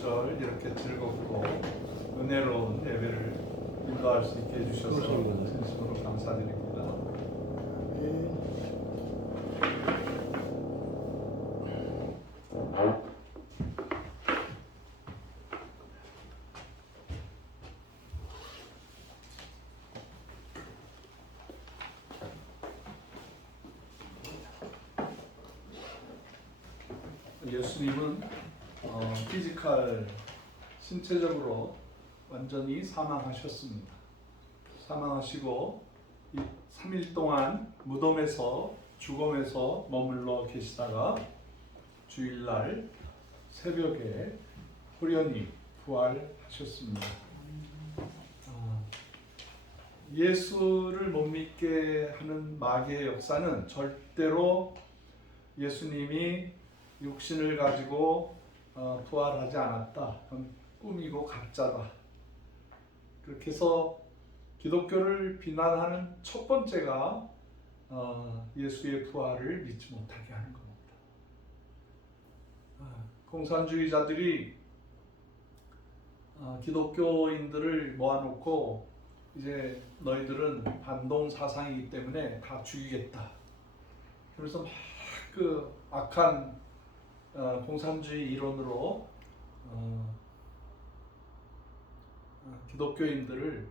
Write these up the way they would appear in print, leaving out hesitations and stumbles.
부활절 이렇게 즐겁고 은혜로운 예배를 인도할 수 있게 해주셔서 진심으로 감사드립니다. 예수님은 피지컬 신체적으로 완전히 사망하셨습니다. 사망하시고 3일 동안 무덤에서 죽음에서 머물러 계시다가 주일날 새벽에 호련히 부활하셨습니다. 예수를 못 믿게 하는 마귀의 역사는 절대로 예수님이 육신을 가지고 부활하지 않았다. 그건 꿈이고 가짜다. 그렇게 해서 기독교를 비난하는 첫 번째가 예수의 부활을 믿지 못하게 하는 겁니다. 공산주의자들이 기독교인들을 모아놓고 이제 너희들은 반동 사상이기 때문에 다 죽이겠다. 그래서 막 그 악한 공산주의 이론으로 기독교인들을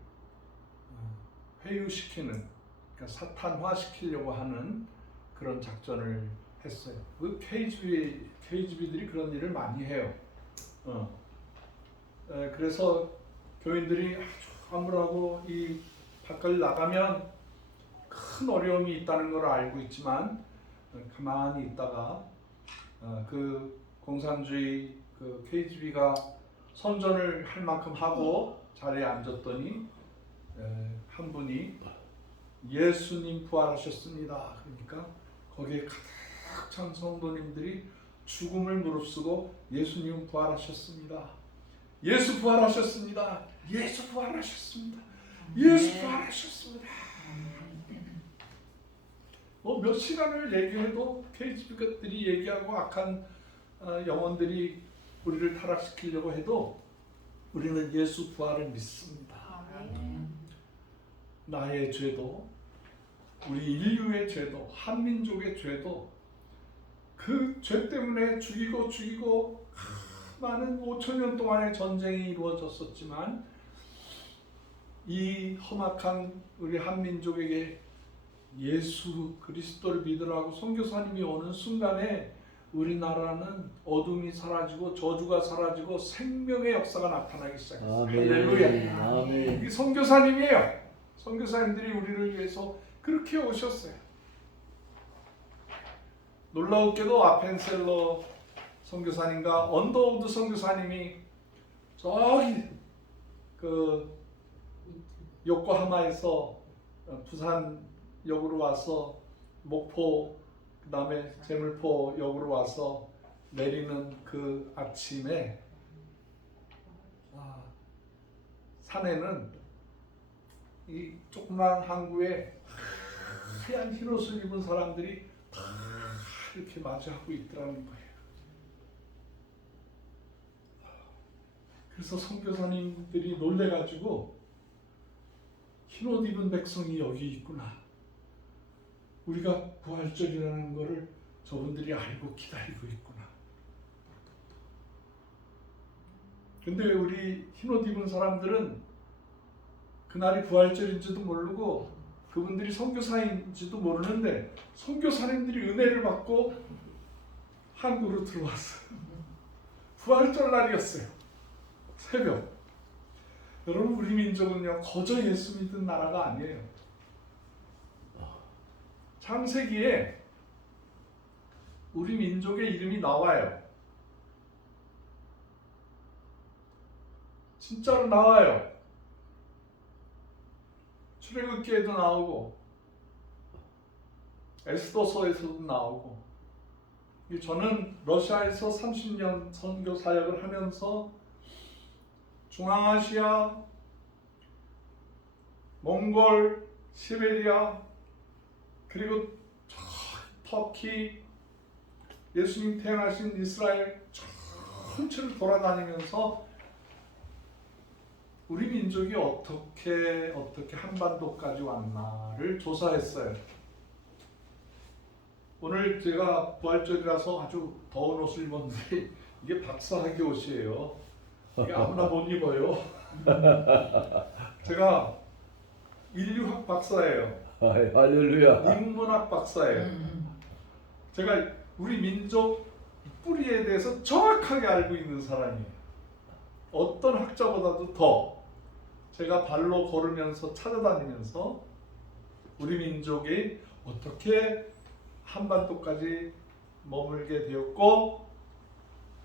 회유시키는, 그러니까 사탄화시키려고 하는 그런 작전을 했어요. 그 KGB들이 그런 일을 많이 해요. 그래서 교인들이 아주 암울하고 이 밖을 나가면 큰 어려움이 있다는 걸 알고 있지만 가만히 있다가 그 공산주의 그 KGB가 선전을 할 만큼 하고 자리에 앉았더니 한 분이 예수님 부활하셨습니다. 그러니까 거기에 가득 찬 성도님들이 죽음을 무릅쓰고 예수님 부활하셨습니다. 예수 부활하셨습니다. 예수 부활하셨습니다. 예수 부활하셨습니다. 몇 시간을 얘기해도 KGB들이 얘기하고 악한 영혼들이 우리를 타락시키려고 해도 우리는 예수 부활을 믿습니다. 나의 죄도, 우리 인류의 죄도, 한민족의 죄도 그 죄 때문에 죽이고 많은 5,000년 동안의 전쟁이 이루어졌었지만 이 험악한 우리 한민족에게 예수 그리스도를 믿으라고 선교사님이 오는 순간에 우리나라는 어둠이 사라지고 저주가 사라지고 생명의 역사가 나타나기 시작했어요. 할렐루야. 이게 선교사님이에요. 선교사님들이 우리를 위해서 그렇게 오셨어요. 놀라웠게도 아펜셀러 선교사님과 언더우드 선교사님이 저기 그 요코하마에서 부산 역으로 와서 목포 그 다음에 제물포 역으로 와서 내리는 그 아침에 산에는 이 조그만 항구에 하얀 흰옷을 입은 사람들이 다 이렇게 맞이하고 있더라는 거예요. 그래서 선교사님들이 놀래가지고 흰옷 입은 백성이 여기 있구나. 우리가 부활절이라는 것을 저분들이 알고 기다리고 있구나. 근데 우리 흰옷 입은 사람들은 그날이 부활절인지도 모르고 그분들이 선교사인지도 모르는데 선교사님들이 은혜를 받고 한국으로 들어왔어요. 부활절 날이었어요. 새벽. 여러분, 우리 민족은요 거저 예수 믿는 나라가 아니에요. 창세기에 우리 민족의 이름이 나와요. 진짜로 나와요. 출애굽기에도 나오고 에스더서에서도 나오고. 저는 러시아에서 30년 선교 사역을 하면서 중앙아시아, 몽골, 시베리아, 그리고 터키, 예수님 태어나신 이스라엘 전체를 돌아다니면서 우리 민족이 어떻게 한반도까지 왔나를 조사했어요. 오늘 제가 부활절이라서 아주 더운 옷을 입었는데 이게 박사학위 옷이에요. 이게 아무나 못 입어요. 제가 인류학 박사예요. 할렐루야. 인문학 박사예요. 제가 우리 민족 뿌리에 대해서 정확하게 알고 있는 사람이에요. 어떤 학자보다도 더 제가 발로 걸으면서 찾아다니면서 우리 민족이 어떻게 한반도까지 머물게 되었고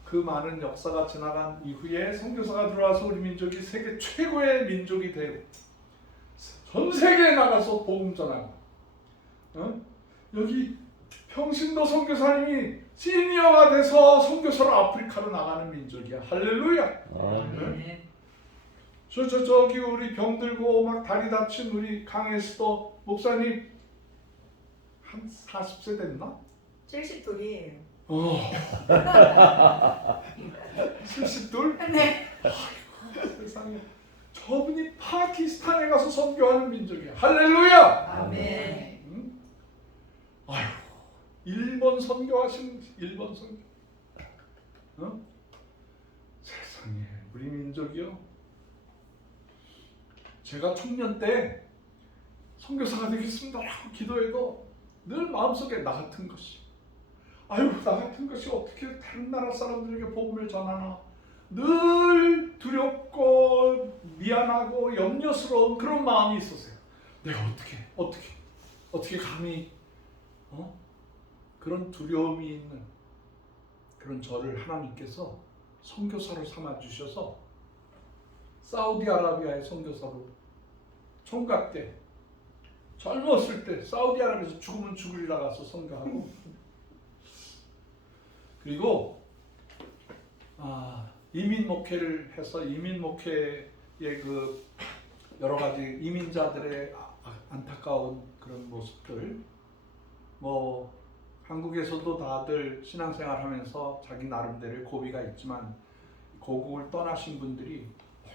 그 많은 역사가 지나간 이후에 선교사가 들어와서 우리 민족이 세계 최고의 민족이 되고 전 세계에 나가서 복음 전하고 여기 평신도 선교사님이 시니어가 돼서 선교사로 아프리카로 나가는 민족이야. 할렐루야. 저기 우리 병들고 막 다리 다친 우리 강에스도 목사님 한 40세 됐나? 70돌이에요. 70돌? 네. 아이고, 세상에. 저분이 파키스탄에 가서 선교하는 민족이야. 할렐루야. 아멘. 응? 아유, 일본 선교하신 일본 선교. 세상에 우리 민족이요. 제가 청년 때 선교사가 되겠습니다라고 기도해도 늘 마음속에 나 같은 것이, 아유 나 같은 것이 어떻게 다른 나라 사람들에게 복음을 전하나 늘 두렵고 미안하고 염려스러운 그런 마음이 있었어요. 내가 어떻게 감히 그런 두려움이 있는 그런 저를 하나님께서 선교사로 삼아 주셔서 사우디아라비아의 선교사로 총각 때 젊었을 때 사우디아라비아에서 죽으면 죽으리라 가서 선교하고 그리고 이민 목회를 해서 이민 목회의 그 여러 가지 이민자들의 안타까운 그런 모습들, 뭐 한국에서도 다들 신앙생활하면서 자기 나름대로의 고비가 있지만 고국을 떠나신 분들이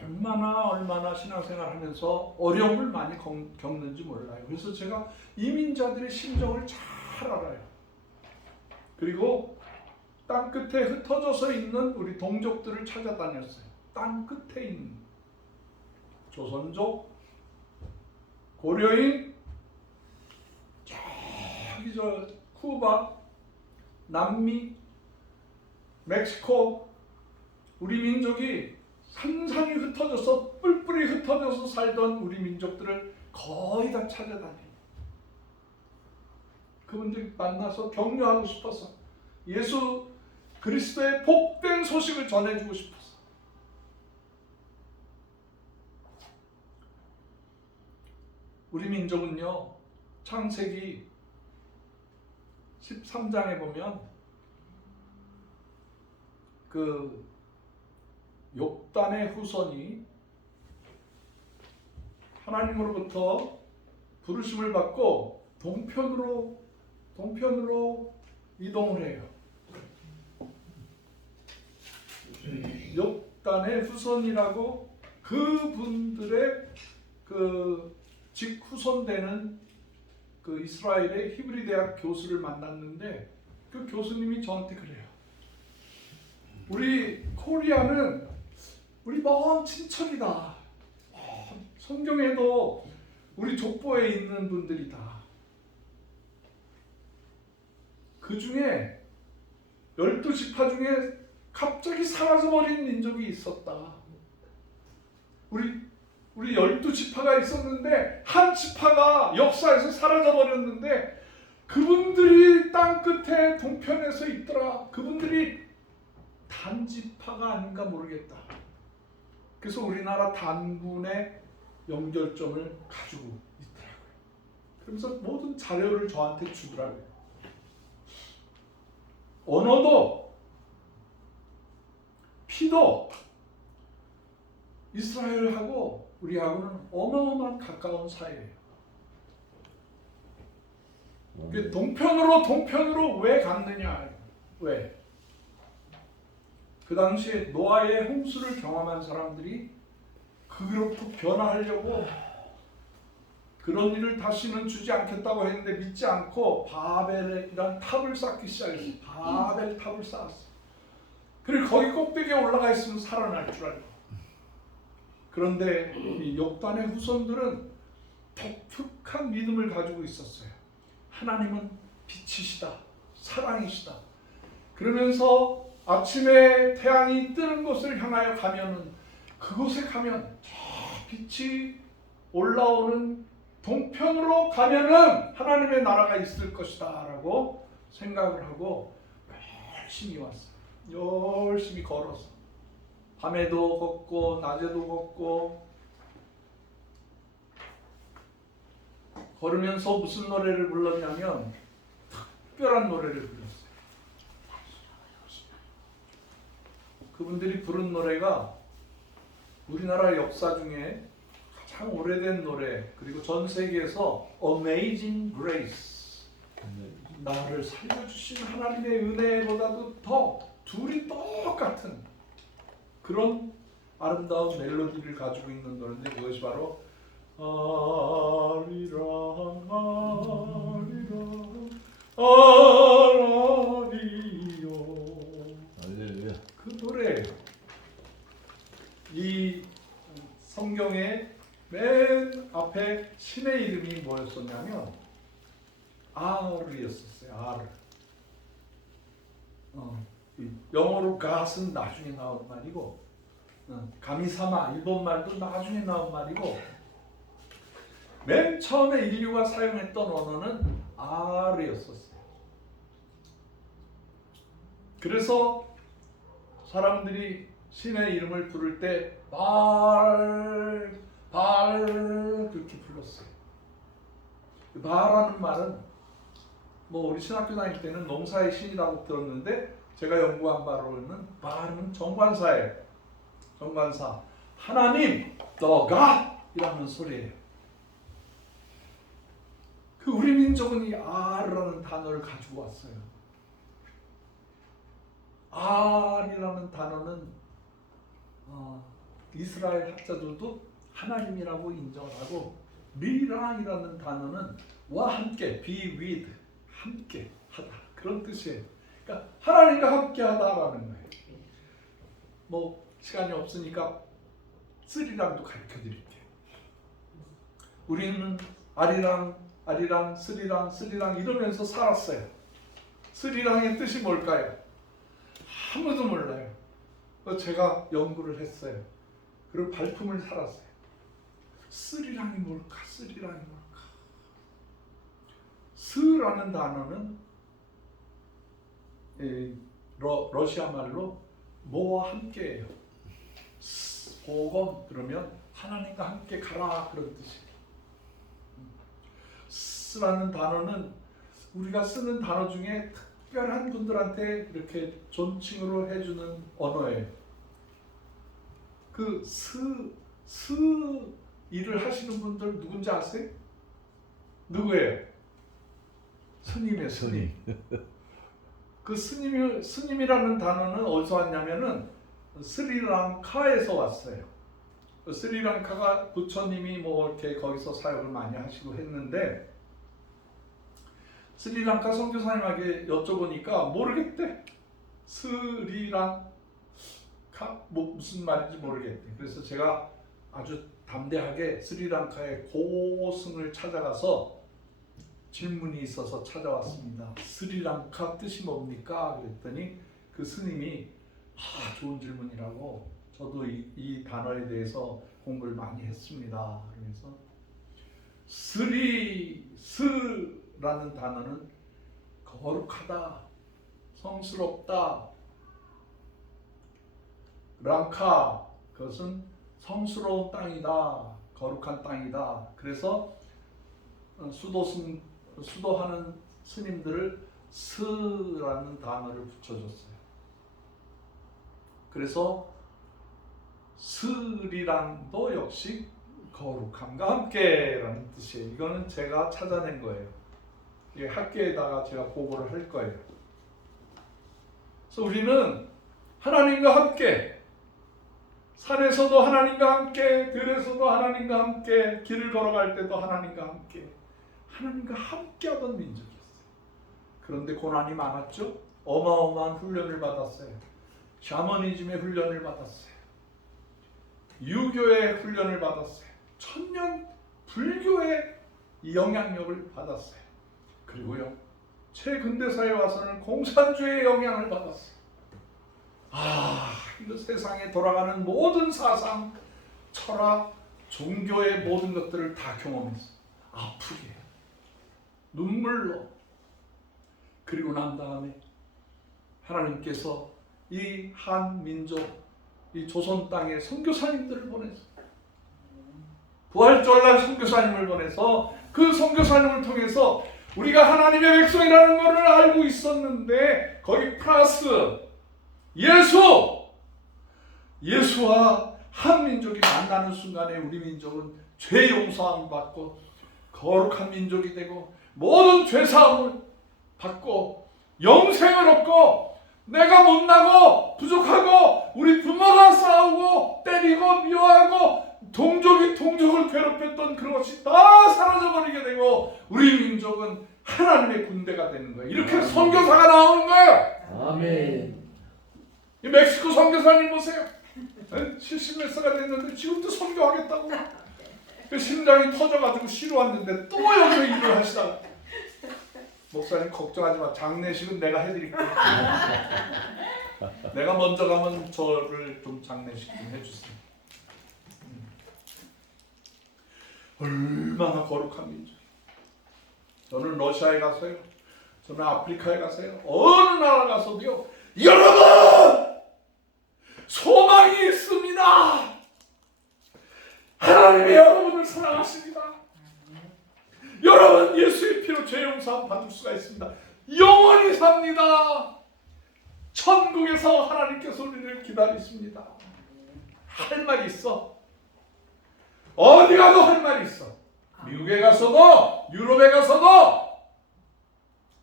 얼마나 신앙생활하면서 어려움을 많이 겪는지 몰라요. 그래서 제가 이민자들의 심정을 잘 알아요. 그리고 땅 끝에 흩어져서 있는 우리 동족들을 찾아다녔어요. 땅 끝에 있는 조선족, 고려인, 저기 저 쿠바, 남미, 멕시코, 우리 민족이 산산이 흩어져서 뿔뿔이 흩어져서 살던 우리 민족들을 거의 다 찾아다녀요. 그분들 만나서 격려하고 싶어서 예수 그리스도의 복된 소식을 전해주고 싶어서. 우리 민족은요, 창세기 13장에 보면 그 욥단의 후손이 하나님으로부터 부르심을 받고 동편으로 이동을 해요. 욥단의 후손이라고 그분들의 그 직후손되는 그 이스라엘의 히브리 대학 교수를 만났는데 그 교수님이 저한테 그래요. 우리 코리아는 우리 먼 친척이다. 성경에도 우리 족보에 있는 분들이다. 그 중에 12지파 중에 갑자기 사라져버린 민족이 있었다. 우리 12지파가 있었는데 한 지파가 역사에서 사라져버렸는데 그분들이 땅 끝에 동편에서 있더라. 그분들이 단지파가 아닌가 모르겠다. 그래서 우리나라 단군의 연결점을 가지고 있더라고요. 그러면서 모든 자료를 저한테 주더라고요. 언어도 피도 이스라엘하고 우리하고는 어마어마한 가까운 사이예요. 동편으로 왜 갔느냐? 왜? 그 당시에 노아의 홍수를 경험한 사람들이 그로부터 변화하려고 그런 일을 다시는 주지 않겠다고 했는데 믿지 않고 바벨이란 탑을 쌓기 시작했어요. 바벨 탑을 쌓았어요. 그리고 거기 꼭대기에 올라가 있으면 살아날 줄 알고. 그런데 이 욕단의 후손들은 독특한 믿음을 가지고 있었어요. 하나님은 빛이시다, 사랑이시다. 그러면서 아침에 태양이 뜨는 곳을 향하여 가면은 그곳에 가면 저 빛이 올라오는 동편으로 가면은 하나님의 나라가 있을 것이다라고 생각을 하고 열심히 왔어요. 열심히 걸었어. 밤에도 걷고 낮에도 걷고 걸으면서 무슨 노래를 불렀냐면 특별한 노래를 불렀어요. 그분들이 부른 노래가 우리나라 역사 중에 가장 오래된 노래, 그리고 전 세계에서 Amazing Grace, 나를 살려주신 하나님의 은혜보다도 더 둘이 똑같은 그런 아름다운 멜로디를 가지고 있는 노래인데 그것이 바로 아리랑 아라리요, 할렐루야. 그 노래예요. 이 성경의 맨 앞에 신의 이름이 뭐였었냐면 아르였었어요. 아르. 영어로 God은 나중에 나온 말이고, 가미사마 일본 말도 나중에 나온 말이고, 맨 처음에 인류가 사용했던 언어는 아르였었어요. 그래서 사람들이 신의 이름을 부를 때 발 그렇게 불렀어요. 발하는 말은 뭐 우리 신학교 다닐 때는 농사의 신이라고 들었는데 제가 연구한 바로는 발은 정관사예요. 정관사. 하나님, the God 이라는 소리예요. 그 우리 민족은 이 아라는 단어를 가지고 왔어요. 아이라는 단어는 이스라엘 학자들도 하나님이라고 인정을 하고, 리랑이라는 단어는 와 함께, be with, 함께 하다 그런 뜻이에요. 그러니까 하나님과 함께 하다라는 거예요. 뭐 시간이 없으니까 스리랑도 가르쳐 드릴게요. 우리는 아리랑, 스리랑 이러면서 살았어요. 스리랑의 뜻이 뭘까요? 아무도 몰라요. 제가 연구를 했어요. 그리고 발품을 살았어요. 스리랑이 뭘까? 스라는 단어는 러시아 말로 뭐와 함께예요. 복음 그러면 하나님과 함께 가라 그런 뜻이에요. 스라는 단어는 우리가 쓰는 단어 중에 특별한 분들한테 이렇게 존칭으로 해주는 언어예요. 그 스 일을 하시는 분들 누군지 아세요? 누구예요? 스님이에요. 스님. 그 스님이라는 단어는 어디서 왔냐면은 스리랑카에서 왔어요. 스리랑카가 부처님이 뭐 이렇게 거기서 사역을 많이 하시고 했는데, 스리랑카 선교사님에게 여쭤보니까 모르겠대. 스리랑카 뭐 무슨 말인지 모르겠대. 그래서 제가 아주 담대하게 스리랑카의 고승을 찾아가서 질문이 있어서 찾아왔습니다. 스리랑카 뜻이 뭡니까? 그랬더니 그 스님이 좋은 질문이라고, 저도 이 단어에 대해서 공부를 많이 했습니다. 그래서 스라는 단어는 거룩하다, 성스럽다. 랑카, 그것은 성스러운 땅이다, 거룩한 땅이다. 그래서 수도하는 스님들을 스라는 단어를 붙여줬어요. 그래서 스리랑도 역시 거룩함과 함께라는 뜻이에요. 이거는 제가 찾아낸 거예요. 학교에다가 제가 보고를 할 거예요. 그래서 우리는 하나님과 함께, 산에서도 하나님과 함께, 들에서도 하나님과 함께, 길을 걸어갈 때도 하나님과 함께 하던 민족이었어요. 그런데 고난이 많았죠. 어마어마한 훈련을 받았어요. 샤머니즘의 훈련을 받았어요. 유교의 훈련을 받았어요. 천년 불교의 영향력을 받았어요. 그리고요, 최근대사에 와서는 공산주의의 영향을 받았어요. 이 세상에 돌아가는 모든 사상, 철학, 종교의 모든 것들을 다 경험했어요. 아프게, 눈물로. 그리고 난 다음에 하나님께서 이 한민족, 이 조선 땅에 선교사님들을 보내서, 부활절날 선교사님을 보내서 그 선교사님을 통해서 우리가 하나님의 백성이라는 것을 알고 있었는데, 거기 플러스 예수와 한민족이 만나는 순간에 우리 민족은 죄 용서함을 받고 거룩한 민족이 되고 모든 죄 사함을 받고 영생을 얻고, 내가 못나고 부족하고 우리 부모가 싸우고 때리고 미워하고 동족이 동족을 괴롭혔던 그것이 다 사라져버리게 되고 우리 민족은 하나님의 군대가 되는 거예요. 이렇게 선교사가 나오는 거예요. 아멘. 이 멕시코 선교사님 보세요. 70몇 세가 됐는데 지금도 선교하겠다고. 그 심장이 터져가지고 쉬러 왔는데 또 여기서 일을 하시다가, 목사님 걱정하지 마, 장례식은 내가 해드릴게. 내가 먼저 가면 저를 좀 장례식 좀 해주세요. 얼마나 거룩한 민족. 저는 러시아에 가서요, 저는 아프리카에 가서요, 어느 나라 가서도요, 여러분 소망이 있습니다. 하나님이 여러분을 사랑하십니다. 여러분 예수의 피로 죄 용서함 받을 수가 있습니다. 영원히 삽니다. 천국에서 하나님께서 우리를 기다리십니다. 할 말이 있어. 어디 가도 할 말이 있어. 미국에 가서도, 유럽에 가서도,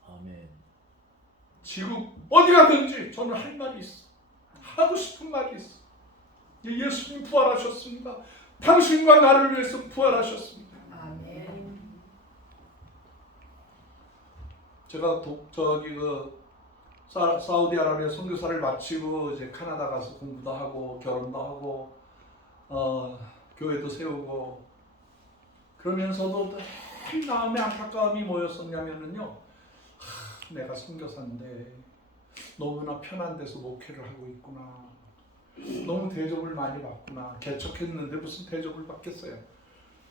아멘. 지구 어디 가든지 저는 할 말이 있어. 하고 싶은 말이 있어. 예수님 부활하셨습니다. 당신과 나를 위해서 부활하셨습니다. 아멘. 제가 사우디아라비아 선교사를 마치고 이제 캐나다 가서 공부도 하고 결혼도 하고 교회도 세우고 그러면서도 늘 마음에 안타까움이 뭐였었냐면요, 내가 선교사인데 너무나 편한 데서 목회를 하고 있구나. 너무 대접을 많이 받구나. 개척했는데 무슨 대접을 받겠어요.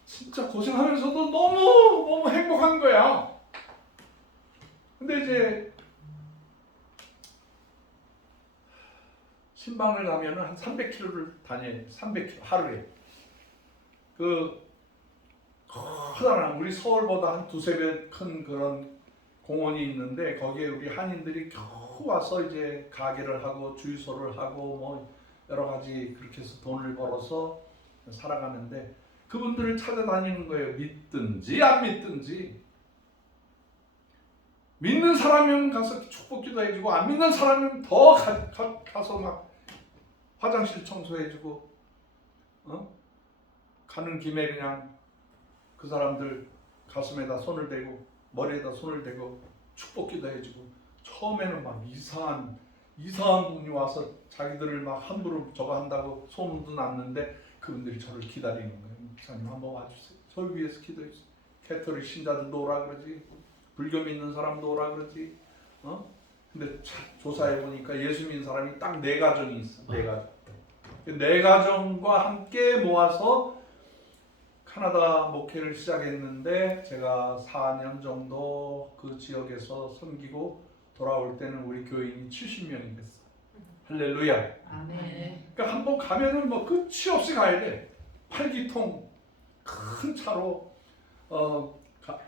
진짜 고생하면서도 너무 행복한 거야. 근데 이제 신방을 가면은 한 300km를 다녀요. 300km 하루에. 그 커다란, 우리 서울보다 한 두세 배 큰 그런 공원이 있는데 거기에 우리 한인들이 겨우 와서 이제 가게를 하고 주유소를 하고 뭐 여러 가지 그렇게 해서 돈을 벌어서 살아가는데, 그분들을 찾아다니는 거예요. 믿든지 안 믿든지. 믿는 사람이면 가서 축복기도 해주고, 안 믿는 사람이면 더 가서 막 화장실 청소해주고, 가는 김에 그냥 그 사람들 가슴에다 손을 대고 머리에다 손을 대고 축복기도 해주고. 처음에는 막 이상한 분이 와서 자기들을 막 함부로 저거 한다고 소문도 났는데 그분들이 저를 기다리는 거예요. 목사님 한번 와주세요. 저를 위해서 기도해주세요. 캐톨릭 신자들도 오라 그러지, 불교 믿는 사람도 오라 그러지. 근데 조사해 보니까 예수 믿는 사람이 딱 4가정이 있어. 4가정. 4가정과 함께 모아서 캐나다 목회를 시작했는데, 제가 4년 정도 그 지역에서 섬기고 돌아올 때는 우리 교인이 70명이 됐어. 할렐루야. 아멘. 그러니까 한번 가면은 뭐 끝이 없이 가야 돼. 8기통 큰 차로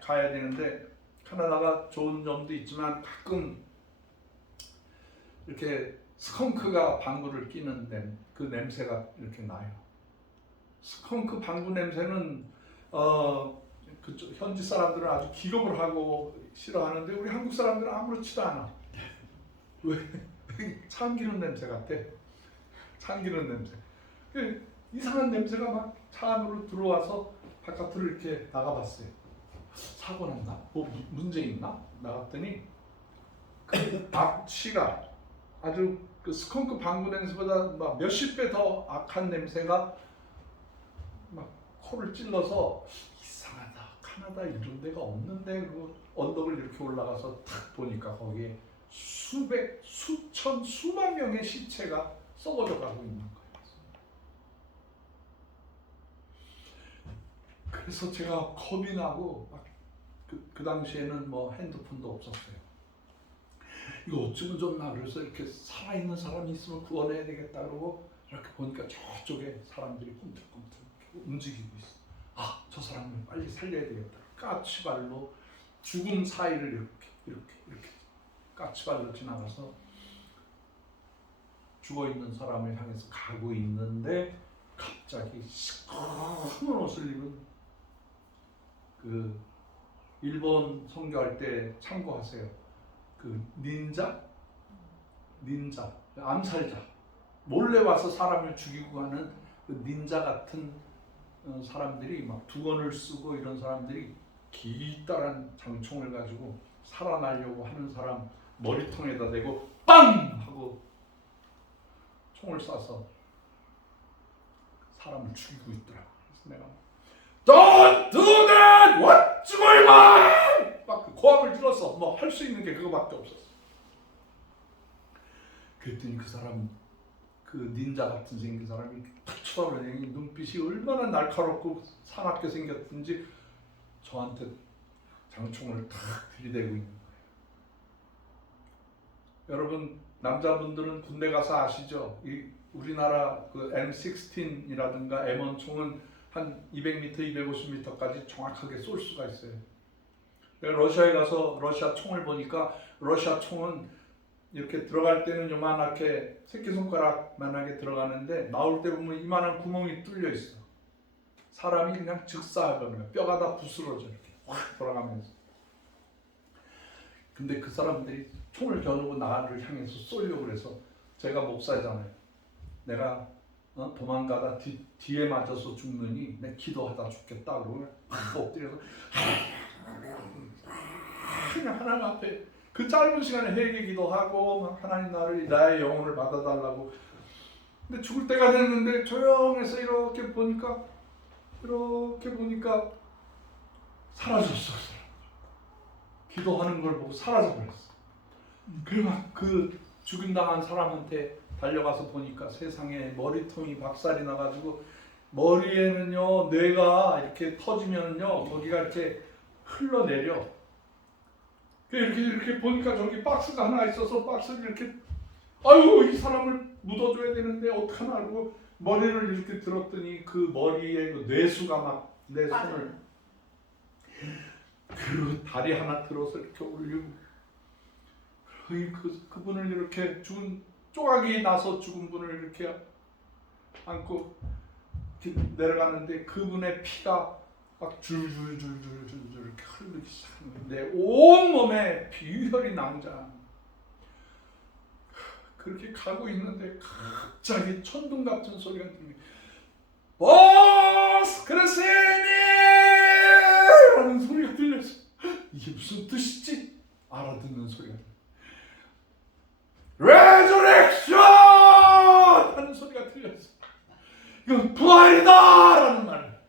가야 되는데, 캐나다가 좋은 점도 있지만 가끔 이렇게 스컹크가 방구를 끼는 그 냄새가 이렇게 나요. 스컹크 방구 냄새는 그쪽 현지 사람들은 아주 기겁을 하고 싫어하는데 우리 한국 사람들은 아무렇지도 않아. 왜? 참기름 냄새 같아. 참기름 냄새. 그 이상한 냄새가 막 차 안으로 들어와서 바깥으로 이렇게 나가봤어요. 사고 났나? 뭐 문제 있나? 나갔더니 그 악취가 아주 그 스컹크 방구 냄새보다 막 몇십 배 더 악한 냄새가 막 코를 찔러서 이상하다. 카나다 이런 데가 없는데 그 언덕을 이렇게 올라가서 탁 보니까 거기에 수백, 수천, 수만 명의 시체가 썩어져 가고 있는 거예요. 그래서 제가 겁이 나고 그 당시에는 뭐 핸드폰도 없었어요. 이거 어쩌면 좋나 그래서 이렇게 살아있는 사람이 있으면 구원해야 되겠다 그러고 이렇게 보니까 저쪽에 사람들이 꿈틀꿈틀 움직이고 있어. 아, 저 사람을 빨리 살려야 되겠다. 까치발로 죽음 사이를 이렇게 까치발로 지나가서 죽어있는 사람을 향해서 가고 있는데 갑자기 시커먼 옷을 입은 그 일본 선교할 때 참고하세요. 그 닌자, 암살자, 몰래 와서 사람을 죽이고 하는 그 닌자 같은 사람들이 막 두건을 쓰고 이런 사람들이 기다란 장총을 가지고 살아나려고 하는 사람 머리통에다 대고 빵 하고 총을 쏴서 사람을 죽이고 있더라. 그래서 내가 Don't do that! What's going on? 막 고함을 질렀어. 뭐 할 수 있는 게 그거밖에 없었어. 그랬더니 그 사람, 그 닌자 같은 생긴 사람이 탁 쳐다보더니 눈빛이 얼마나 날카롭고 사납게 생겼든지 저한테 장총을 탁 들이대고 있는 거예요. 여러분 남자분들은 군대 가서 아시죠? 이 우리나라 그 M16이라든가 M1 총은 한 200m, 250m까지 정확하게 쏠 수가 있어요. 러시아에 가서 러시아 총을 보니까 러시아 총은 이렇게 들어갈 때는 요만하게 새끼손가락만하게 들어가는데 나올 때 보면 이만한 구멍이 뚫려 있어. 사람이 그냥 즉사하거든요. 뼈가 다 부스러져 이렇게 확 돌아가면서. 근데 그 사람들이 총을 겨누고 나를 향해서 쏘려고 그래서 제가 목사잖아요. 내가 도망가다 뒤에 맞아서 죽느니 내 기도하다 죽겠다 그러고 엎드려서 그냥 하나님 앞에 그 짧은 시간에 회개 기도하고 막 하나님 나의 영혼을 받아달라고. 근데 죽을 때가 됐는데 조용해서 이렇게 보니까 사라졌어. 기도하는 걸 보고 사라져버렸어. 그래 막 그 죽임당한 사람한테 달려가서 보니까 세상에 머리통이 박살이 나가지고 머리에는요 뇌가 이렇게 터지면요 거기가 이렇게 흘러내려. 이렇게 보니까 저기 박스가 하나 있어서 박스를 이렇게 아유 이 사람을 묻어줘야 되는데 어떡하나 하고 머리를 이렇게 들었더니 그 머리에 그 뇌수가 막 내 손을 그 다리 하나 들어서 이렇게 올리고 그분을 이렇게 죽은 쪼각이 나서 죽은 분을 이렇게 안고 이렇게 내려가는데 그분의 피가 막 줄줄줄줄줄 이렇게 흐르기 시작하는 거예요. 내 온몸에 비혈이 낭자. 그렇게 가고 있는데 갑자기 천둥 같은 소리가 들리고 보스 크레세니 라는 소리가 들렸어. 이게 무슨 뜻이지? 알아듣는 소리가 레저렉션 하는 소리가 들렸어. 이건 부활이다 라는 말.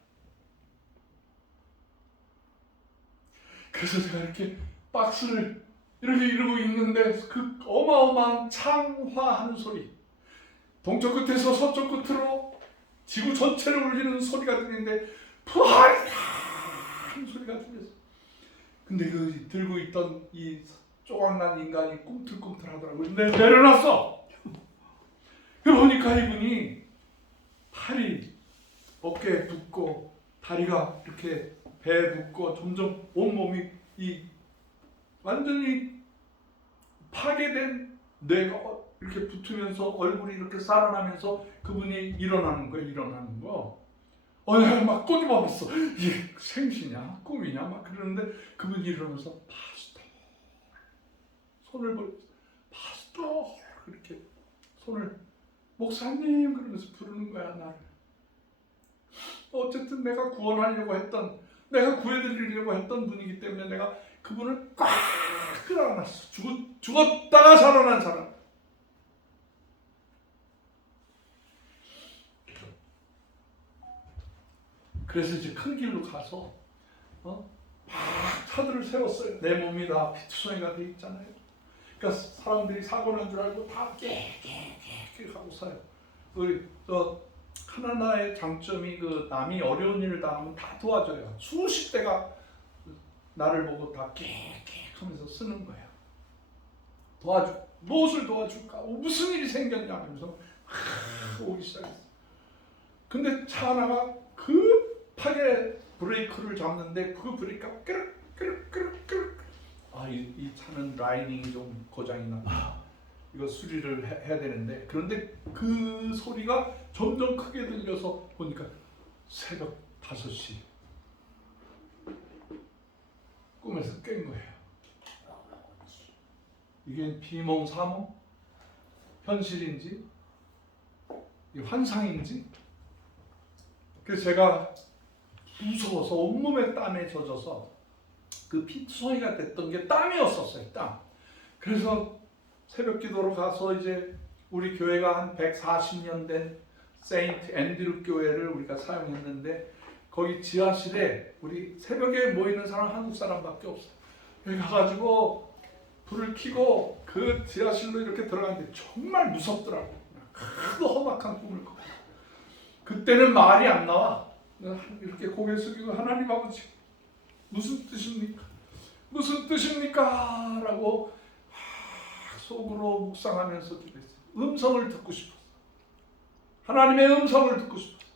그래서 제가 이렇게 박스를 이렇게 이러고 있는데 그 어마어마한 창화하는 소리, 동쪽 끝에서 서쪽 끝으로 지구 전체를 울리는 소리가 들리는데 부활이다 하는 소리가 들렸어. 근데 그 들고 있던 이 쪼각난 인간이 꿈틀꿈틀 하더라고요. 근데 내려놨어. 보니까 이분이 팔이 어깨에 붙고 다리가 이렇게 배에 붙고 점점 온몸이 이 완전히 파괴된 뇌가 이렇게 붙으면서 얼굴이 이렇게 살아나면서 그분이 일어나는 거. 내가 막 꼬집어봤어. 이게 생시냐 꿈이냐 막 그러는데 그분이 일어나면서 파스토 손을 벌리면서 파스토 그렇게 손을 목사님 그러면서 부르는 거야 나를. 어쨌든 내가 구원하려고 했던, 내가 구해드리려고 했던 분이기 때문에 내가 그분을 꽉 끌어안았어. 죽었다가 살아난 사람. 그래서 이제 큰 길로 가서 막 차들을 세웠어요. 내 몸이 다 피투성이가 돼 있잖아요. 그러니까 사람들이 사고 난 줄 알고 다 깨깨깨깨 하고 사요. 하나의 장점이 남이 어려운 일을 당하면 다 도와줘요. 수십 대가 나를 보고 다 깨깨 하면서 쓰는 거예요. 무엇을 도와줄까? 무슨 일이 생겼냐 하면서 오기 시작했어. 근데 차 하나가 급하게 브레이크를 잡는데 그 브레이크가 끄륵끄륵끄륵끄륵. 이 차는 라이닝이 좀 고장이 났다. 이거 수리를 해야 되는데, 그런데 그 소리가 점점 크게 들려서 보니까 새벽 5시 꿈에서 깬 거예요. 이게 비몽사몽? 현실인지 환상인지? 그래서 제가 무서워서 온몸에 땀에 젖어서 그 피투성이가 됐던 게 땀이었었어요. 땀. 그래서 새벽 기도로 가서 이제 우리 교회가 한 140년 된 세인트 앤드류 교회를 우리가 사용했는데, 거기 지하실에 우리 새벽에 모이는 사람 한국 사람밖에 없어요. 여기 가가지고 불을 켜고 그 지하실로 이렇게 들어갔는데 정말 무섭더라고. 큰 험악한 꿈을 꿔요. 그때는 말이 안 나와. 이렇게 고개 숙이고 하나님 아버지 무슨 뜻입니까? 무슨 뜻입니까? 라고 속으로 묵상하면서 기도했어요. 음성을 듣고 싶었어. 하나님의 음성을 듣고 싶었어.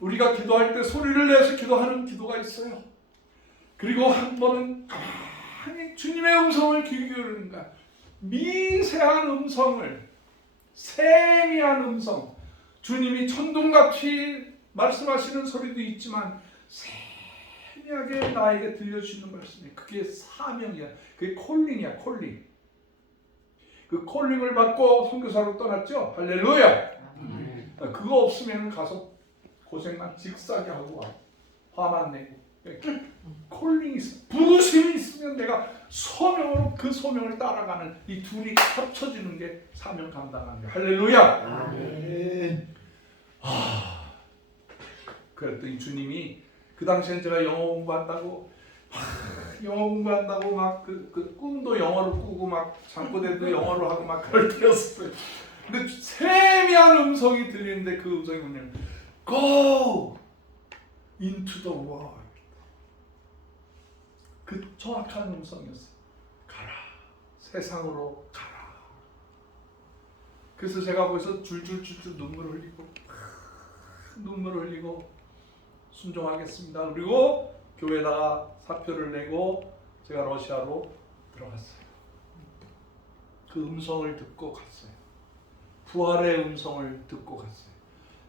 우리가 기도할 때 소리를 내서 기도하는 기도가 있어요. 그리고 한 번은 가만히 주님의 음성을 귀 기울이는 거야. 미세한 음성을, 세미한 음성, 주님이 천둥같이 말씀하시는 소리도 있지만 세미하게 나에게 들려주시는 말씀이, 그게 사명이야. 그게 콜링이야. 콜링. 그 콜링을 받고 선교사로 떠났죠. 할렐루야. 그거 없으면 가서 고생만 직사게 하고 와. 화만 내고. 콜링이 있어. 부르심이 있으면 내가 소명으로 그 소명을 따라가는, 이 둘이 합쳐지는 게 사명 감당하는 게. 할렐루야. 아멘. 그랬더니 주님이, 그 당시엔 제가 영어 공부한다고 막 그 꿈도 영어로 꾸고 막 잠꼬대도 영어로 하고 막 그럴 때였어요. 근데 세미한 음성이 들리는데 그 음성이 뭐냐면 Go into the world. 그 정확한 음성이었어요. 가라. 세상으로 가라. 그래서 제가 거기서 줄줄줄줄 눈물을 흘리고 순종하겠습니다. 그리고 교회에다가 사표를 내고 제가 러시아로 들어갔어요. 그 음성을 듣고 갔어요. 부활의 음성을 듣고 갔어요.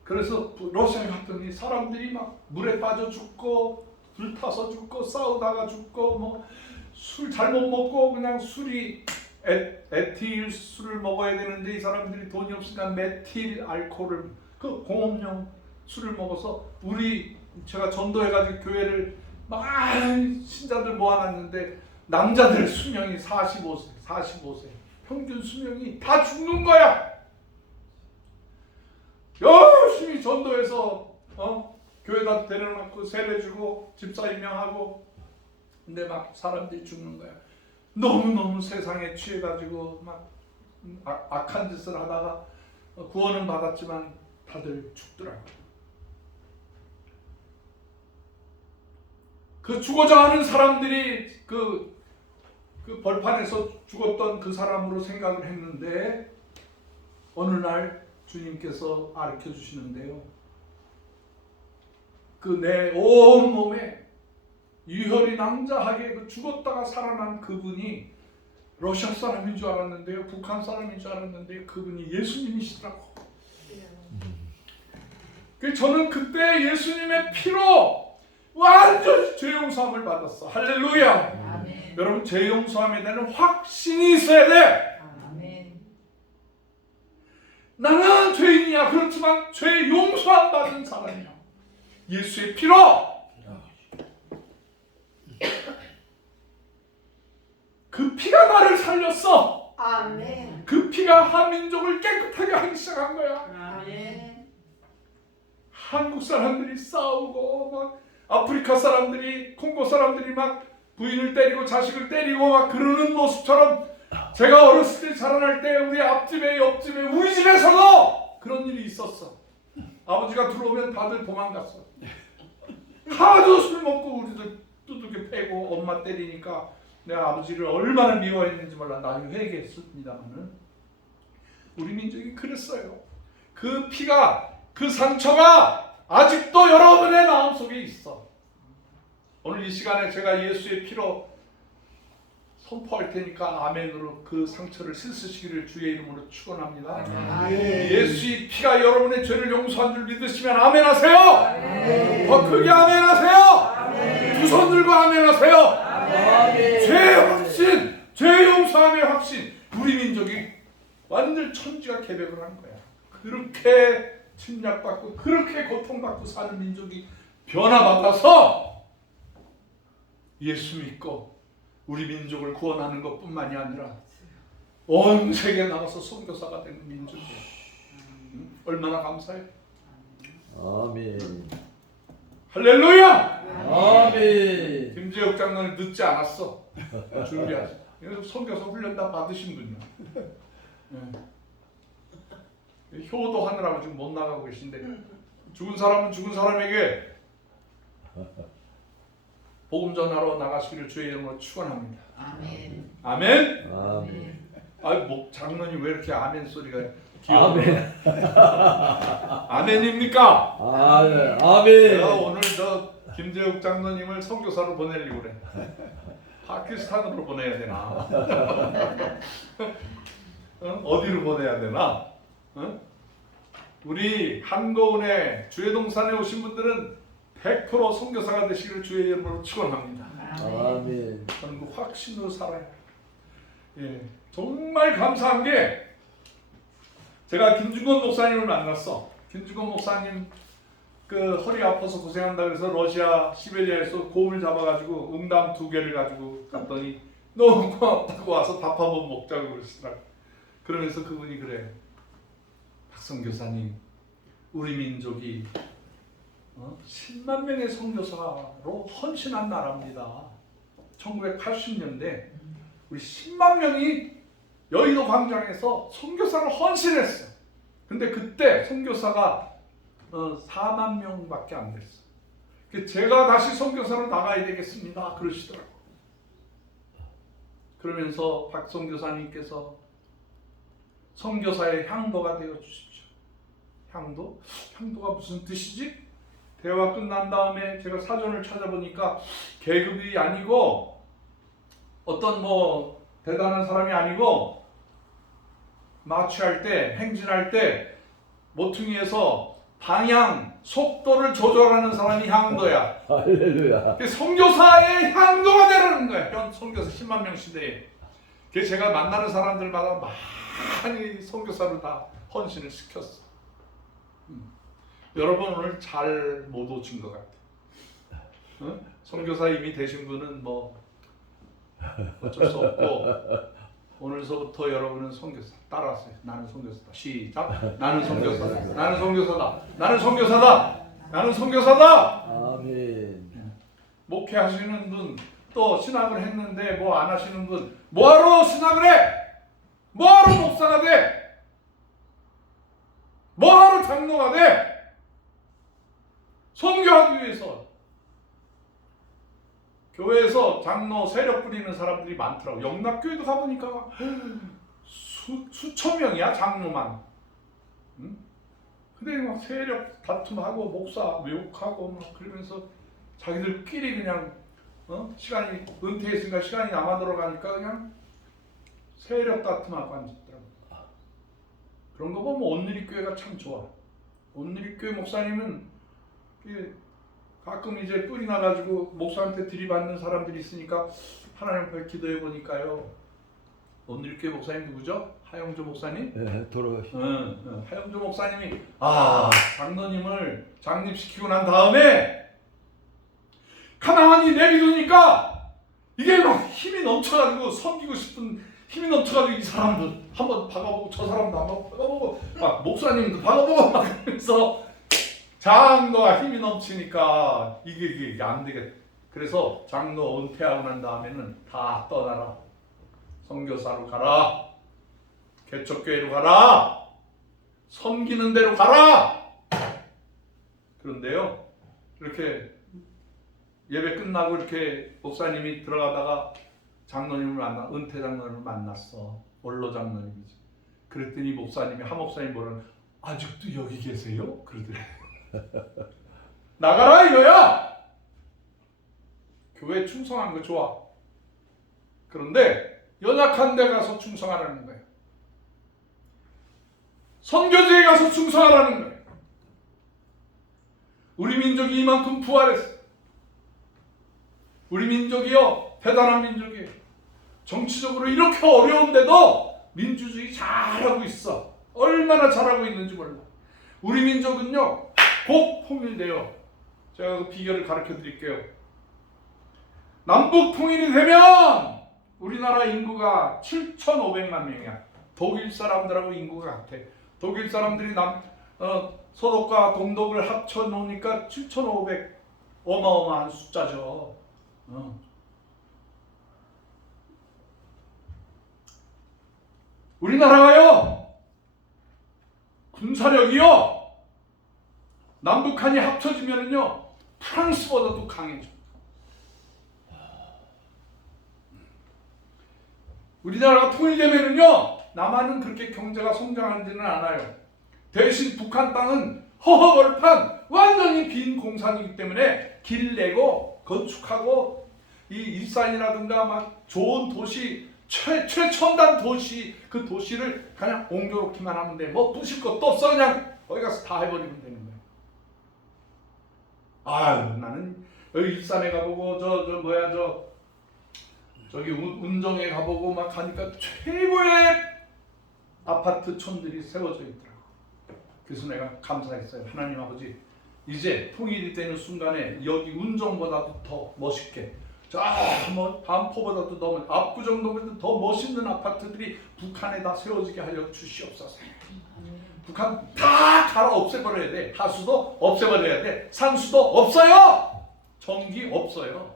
그래서 러시아에 갔더니 사람들이 막 물에 빠져 죽고 불타서 죽고 싸우다가 죽고 뭐 술 잘못 먹고 그냥 술이 에틸 술을 먹어야 되는데 이 사람들이 돈이 없으니까 메틸 알코올을, 그 공업용 술을 먹어서 제가 전도해가지고 교회를 막 신자들 모아놨는데 남자들 수명이 45세 평균 수명이 다 죽는 거야. 열심히 전도해서 교회다 데려놓고 세례주고 집사 임명하고, 근데 막 사람들이 죽는 거야. 너무너무 세상에 취해가지고 막 악한 짓을 하다가 구원은 받았지만 다들 죽더라고요. 그 죽어져 하는 사람들이 그 벌판에서 죽었던 그 사람으로 생각을 했는데, 어느 날 주님께서 가르쳐 주시는데요. 그 내 온몸에 유혈이 낭자하게 그 죽었다가 살아난 그분이 러시아 사람인 줄 알았는데요. 북한 사람인 줄 알았는데요. 그분이 예수님이시더라고. 저는 그때 예수님의 피로 완전히 죄 용서함을 받았어. 할렐루야. 아멘. 여러분, 죄 용서함에 대한 확신이 있어야 돼. 아멘. 나는 죄인이야. 그렇지만 죄 용서함 받은 사람이야. 예수의 피로 그 피가 나를 살렸어. 아멘. 그 피가 한민족을 깨끗하게 하기 시작한 거야. 아멘. 한국 사람들이 싸우고 막 아프리카 사람들이 콩고 사람들이 막 부인을 때리고 자식을 때리고 막 그러는 모습처럼 제가 어렸을 때 자라날 때 우리 앞집에 옆집에 우리 집에서도 그런 일이 있었어. 아버지가 들어오면 다들 도망갔어. 하도 술 먹고 우리들 두둑이 패고 엄마 때리니까 내가 아버지를 얼마나 미워했는지 몰라. 나중에 회개했습니다만은 우리 민족이 그랬어요. 그 피가 그 상처가 아직도 여러분의 마음속에 있어. 오늘 이 시간에 제가 예수의 피로 선포할 테니까 아멘으로 그 상처를 씻으시기를 주의 이름으로 축원합니다. 아멘. 예수의 피가 여러분의 죄를 용서한 줄 믿으시면 아멘 하세요. 아멘. 더 크게 아멘 하세요. 아멘. 두 손 들고 아멘 하세요. 아멘. 죄의 확신, 죄 용서함의 확신. 우리 민족이 완전 천지가 개벽을 한 거야. 그렇게 침략받고 그렇게 고통받고 사는 민족이 변화받아서 예수 믿고 우리 민족을 구원하는 것뿐만이 아니라 온 세계에 나가서 선교사가 되는 민족이에요. 얼마나 감사해. 아멘. 할렐루야. 아멘. 김재욱 장로님 늦지 않았어. 준비하시. 선교사 훈련 다 받으신 분이야. 네. 효도하느라고 지금 못 나가고 계신데 죽은 사람은 죽은 사람에게 복음 전하러 나가시기를 주의 이름으로 축원합니다. 아멘. 아멘. 아멘. 목 장로님 왜 이렇게 아멘 소리가 귀여워? 아멘. 아멘입니까? 아멘. 내가 아멘. 오늘 저 김재욱 장로님을 선교사로 보내려고 그래. 파키스탄으로 보내야 되나? 어디로 보내야 되나? 우리 한거운에 주회동산에 오신 분들은 100% 선교사가 되시기를 주의 이름으로 축원합니다. 아멘. 저는 그 확신으로 살아요. 예, 정말 감사한 게 제가 김중건 목사님을 만났어. 김중건 목사님 그 허리 아파서 고생한다 그래서 러시아 시베리아에서 곰을 잡아가지고 응담 2개를 가지고 갔더니 너무 고맙다고 와서 밥 한번 먹자고 그러시더라고. 그러면서 그분이 그래. 박성교사님, 우리 민족이 10만 명의 선교사로 헌신한 나라입니다. 1980년대 우리 10만 명이 여의도 광장에서 선교사를 헌신했어. 근데 그때 선교사가 4만 명밖에 안 됐어. 제가 다시 선교사로 나가야 되겠습니다. 그러시더라고. 그러면서 박 선교사님께서 선교사의 향도가 되어 주십시오. 향도? 향도가 무슨 뜻이지? 대화 끝난 다음에 제가 사전을 찾아보니까 계급이 아니고 어떤 뭐 대단한 사람이 아니고 마취할 때, 행진할 때 모퉁이에서 방향, 속도를 조절하는 사람이 향도야. 할렐루야. 선교사의 향도가 되라는 거야. 선교사 10만 명 시대에. 그래서 제가 만나는 사람들마다 많이 선교사를 다 헌신을 시켰어. 여러분 오늘 잘 못 오신 것 같아. 선교사 이미 되신 분은 뭐 어쩔 수 없고 오늘서부터 여러분은 선교사 따라하세요. 나는 선교사다. 시작. 나는 선교사다. 나는 선교사다. 나는 선교사다. 나는 선교사다. 아멘. 목회하시는 분, 또 신학을 했는데 뭐 안 하시는 분, 뭐하러 신학을 해? 뭐하러 목사가 돼? 뭐하러 장로가 돼? 선교하기 위해서. 교회에서 장로 세력 부리는 사람들이 많더라고. 영락교회도 가보니까 수천 명이야 장로만. 응? 근데 막 세력 다툼하고 목사 욕하고 막 그러면서 자기들끼리 그냥 시간이 은퇴했으니까 시간이 남아 들어가니까 그냥 세력 다툼하고 앉았더라고. 그런 거 보면 온누리교회가 참 좋아. 온누리교회 목사님은 가끔 이제 뿔이 나가지고 목사한테 들이받는 사람들이 있으니까 하나님 앞에 기도해 보니까요. 오늘교회 목사님 누구죠? 하영조 목사님? 예, 돌아가시. 하영조 목사님이 장로님을 장립시키고 난 다음에 가만히 내비두니까 이게 막 힘이 넘쳐가지고 섬기고 싶은 힘이 넘쳐가지고 이 사람도 한번 박아보고 저 사람도 한번 박아보고 막 목사님도 박아보고 막 그래서 장로가 힘이 넘치니까 이게 안 되겠다. 그래서 장로 은퇴하고 난 다음에는 다 떠나라. 선교사로 가라. 개척교회로 가라. 섬기는 데로 가라. 그런데요, 이렇게 예배 끝나고 이렇게 목사님이 들어가다가 장로님을 은퇴 장로님을 만났어. 원로 장로님이지. 그랬더니 목사님이 하 목사님 뭐라는 아직도 여기 계세요? 그러더래. 나가라 이거야. 교회 충성한 거 좋아. 그런데 연약한 데 가서 충성하라는 거예요. 선교지에 가서 충성하라는 거예요. 우리 민족이 이만큼 부활했어. 우리 민족이요, 대단한 민족이에요. 정치적으로 이렇게 어려운데도 민주주의 잘하고 있어. 얼마나 잘하고 있는지 몰라. 우리 민족은요, 곧 통일돼요. 제가 그 비결을 가르쳐 드릴게요. 남북 통일이 되면 우리나라 인구가 7,500만 명이야. 독일 사람들하고 인구가 같아. 독일 사람들이 서독과 동독을 합쳐 놓으니까 7,500 어마어마한 숫자죠. 우리나라가요, 군사력이요, 남북한이 합쳐지면은요 프랑스보다도 강해져. 우리나라가 통일되면은요 남한은 그렇게 경제가 성장하지는 않아요. 대신 북한 땅은 허허벌판 완전히 빈 공산이기 때문에 길 내고 건축하고 이 일산이라든가 막 좋은 도시 최첨단 도시 그 도시를 그냥 옮겨놓기만 하면 돼. 뭐 부실 것도 없어. 그냥 거기 가서 다 해버리면 되는 거야. 아유, 나는 여기 일산에 가보고 저기 운정에 가보고 막 가니까 최고의 아파트촌들이 세워져 있더라고. 그래서 내가 감사했어요. 하나님 아버지, 이제 통일이 되는 순간에 여기 운정보다도 더 멋있게, 뭐 반포보다도 더 압구정동보다도 더 멋있는 아파트들이 북한에 다 세워지게 하여 주시옵소서. 북한 다 갈아 없애버려야 돼. 하수도 없애버려야 돼. 산수도 없어요. 전기 없어요.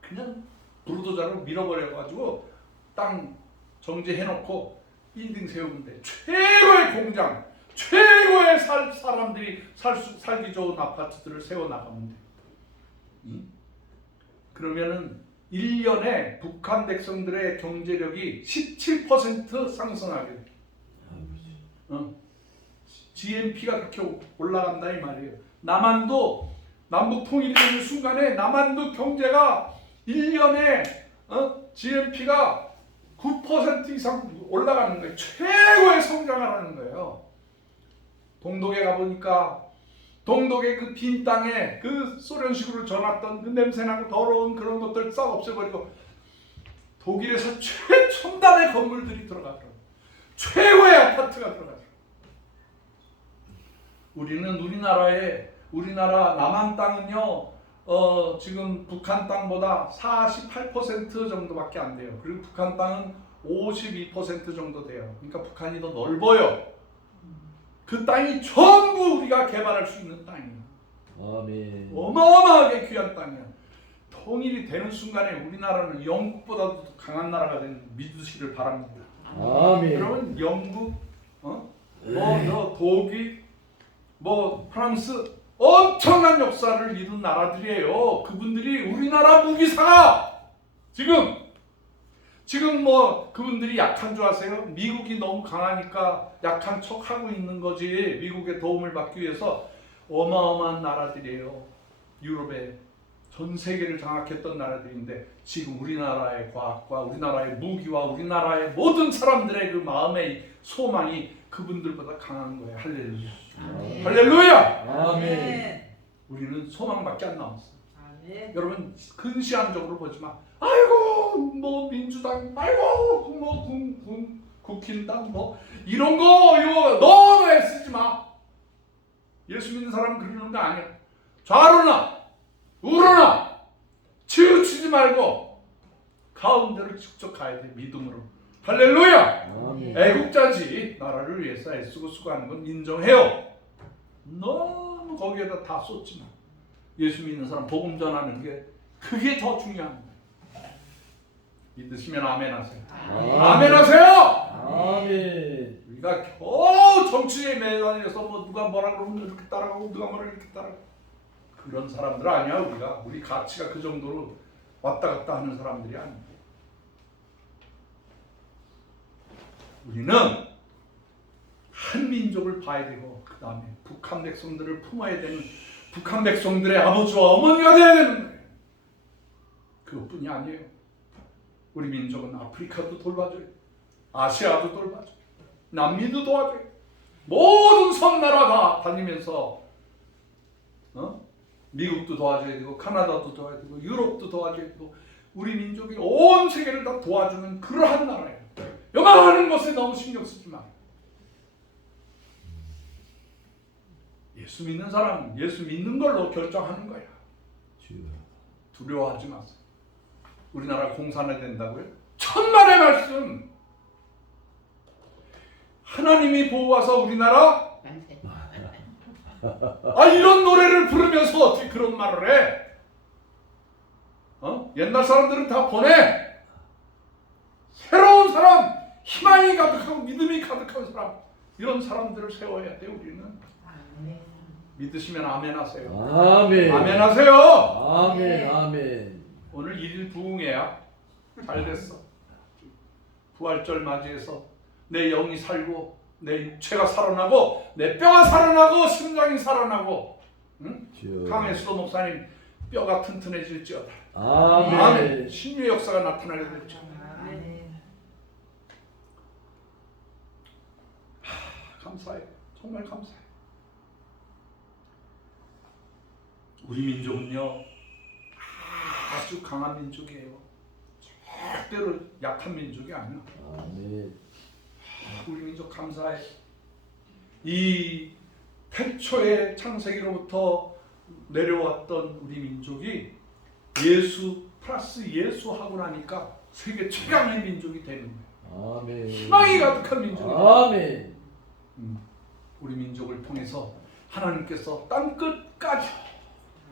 그냥 불도저로 밀어버려가지고 땅 정지해놓고 빌딩 세우면 돼. 최고의 공장, 최고의 사람들이 살기 좋은 아파트들을 세워나가면 돼. 그러면은 1년에 북한 백성들의 경제력이 17% 상승하게 돼. GNP가 그렇게 올라간다 이 말이에요. 남한도 남북 통일이 되는 순간에 남한도 경제가 1년에 GNP가 9% 이상 올라가는 거예요. 최고의 성장을 하는 거예요. 동독에 가보니까 동독의 그 빈 땅에 그 소련식으로 져놨던 그 냄새나고 더러운 그런 것들 싹 없애버리고 독일에서 최첨단의 건물들이 들어가더라고요. 최고의 아파트가 들어가죠. 우리는 우리나라 남한 땅은요, 지금 북한 땅보다 48% 정도밖에 안 돼요. 그리고 북한 땅은 52% 정도 돼요. 그러니까 북한이 더 넓어요. 그 땅이 전부 우리가 개발할 수 있는 땅이에요. 아멘. 어마어마하게 귀한 땅이야. 통일이 되는 순간에 우리나라는 영국보다도 강한 나라가 되는 믿으시를 바랍니다. 아멘. 여러분, 영국, 독일, 프랑스 엄청난 역사를 이룬 나라들이에요. 그분들이 우리나라 무기사가 지금 그분들이 약한 줄 아세요? 미국이 너무 강하니까 약한 척 하고 있는 거지. 미국의 도움을 받기 위해서 어마어마한 나라들이에요. 유럽의 전 세계를 장악했던 나라들인데 지금 우리나라의 과학과 우리나라의 무기와 우리나라의 모든 사람들의 그 마음의 소망이 그분들보다 강한 거예요. 할렐루야. 아멘. 할렐루야. 아멘. 우리는 소망밖에 안 남았어. 여러분 근시안적으로 보지 마. 아이고 뭐 민주당, 아이고 뭐 국힘당 뭐 이런 거 이거 너무 애쓰지 마. 예수 믿는 사람은 그러는 거 아니야. 좌로나 우로나 치우치지 말고 가운데로 직접 가야 돼. 믿음으로. 할렐루야. 아멘. 애국자지. 나라를 위해서 애쓰고 수고하는 건 인정해요. 너무 거기에다 다 쏟지 마. 예수 믿는 사람 복음 전하는 게 그게 더 중요한 거예요. 믿으시면 아멘 하세요. 아멘 하세요. 아멘. 우리가 겨우 정치에 매달려서 뭐 누가 뭐라 그러면 이렇게 따라가고 누가 뭐라 이렇게 따라가고 그런 사람들 아니야. 우리 가치가 그 정도로 왔다 갔다 하는 사람들이 아니야. 우리는 한 민족을 봐야 되고 그 다음에 북한 백성들을 품어야 되는 북한 백성들의 아버지와 어머니가 되어야 되는 거예요. 그것뿐이 아니에요. 우리 민족은 아프리카도 돌봐줘요. 아시아도 돌봐줘요. 남미도 도와줘요. 모든 섬나라 다 다니면서 미국도 도와줘야 되고 카나다도 도와줘야 되고 유럽도 도와줘야 되고 우리 민족이 온 세계를 다 도와주는 그러한 나라예요. 요만한 것에 너무 신경 쓰지 마. 예수 믿는 사람은 예수 믿는 걸로 결정하는 거야. 두려워하지 마세요. 우리나라 공산화 된다고요? 천만의 말씀. 하나님이 보호하사 우리나라 이런 노래를 부르면서 어떻게 그런 말을 해? 옛날 사람들은 다 보내. 새로운 사람, 희망이 가득하고 믿음이 가득한 사람, 이런 사람들을 세워야 돼. 우리는 믿으시면 아멘 하세요. 아멘. 아멘 하세요. 아멘. 아멘. 오늘 1일 부흥회야. 잘 됐어. 부활절 맞이해서 내 영이 살고 내 육체가 살아나고 내 뼈가 살아나고 심장이 살아나고, 응? 강혜수도 목사님 뼈가 튼튼해질지어다. 아멘. 신유의 역사가 나타나게 될지어다. 감사해. 정말 감사해. 우리 민족은요 아주 강한 민족이에요. 절대로 약한 민족이 아니야. 아멘. 우리 민족 감사해. 이 태초의 창세기로부터 내려왔던 우리 민족이 예수 플러스 예수 하고 나니까 세계 최강의 민족이 되는 거예요. 아멘. 희망이 가득한 민족이에요. 아멘. 우리 민족을 통해서 하나님께서 땅끝까지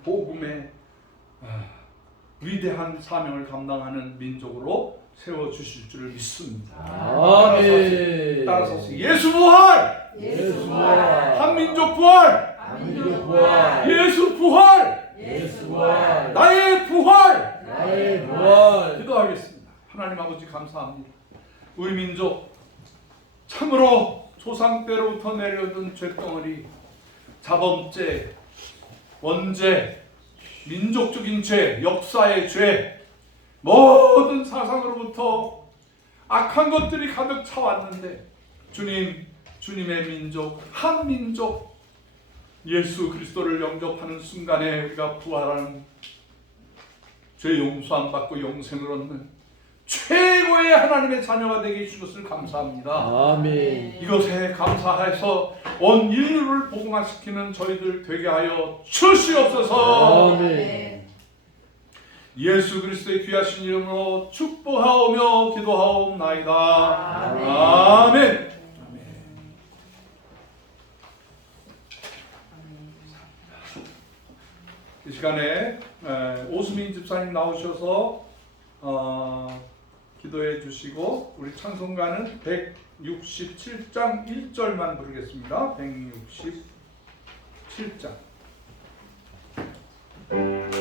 복음의 위대한 사명을 감당하는 민족으로 세워주실 줄을 믿습니다. 아멘. 따라서 예수 부활! 예수 부활. 한민족 부활! 한민족 부활. 예수 부활! 예수 부활. 나의 부활! 나의 부활. 기도하겠습니다. 하나님 아버지 감사합니다. 우리 민족 참으로 조상 때로부터 내려오던 죄덩어리, 자범죄, 원죄, 민족적인 죄, 역사의 죄, 모든 사상으로부터 악한 것들이 가득 차왔는데 주님, 주님의 민족, 한 민족, 예수 그리스도를 영접하는 순간에 우리가 부활하는, 죄 용서함 받고 영생을 얻는 최고의 하나님의 자녀가 되게 해주신 것을 감사합니다. 아멘. 이것에 감사해서 온 인류를 복음화시키는 저희들 되게 하여 주시옵소서. 아멘. 예수 그리스도의 귀하신 이름으로 축복하오며 기도하옵나이다. 아멘. 아멘. 이 시간에 오수민 집사님 나오셔서 기도해 주시고 우리 찬송가는 167장 1절만 부르겠습니다. 167장. 주님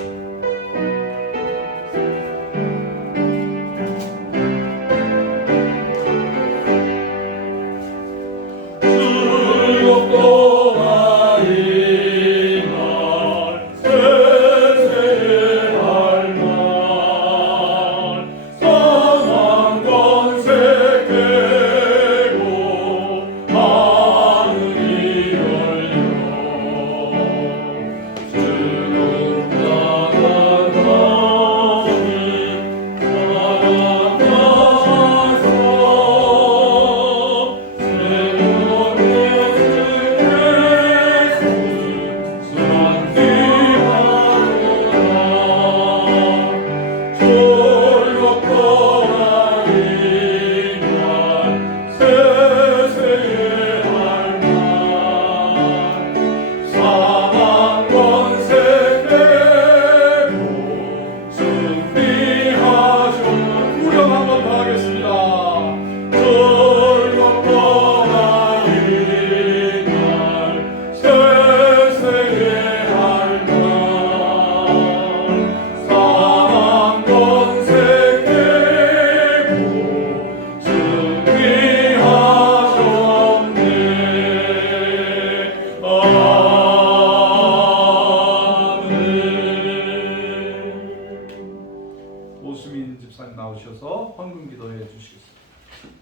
나오셔서 헌금 기도해 주시겠습니다.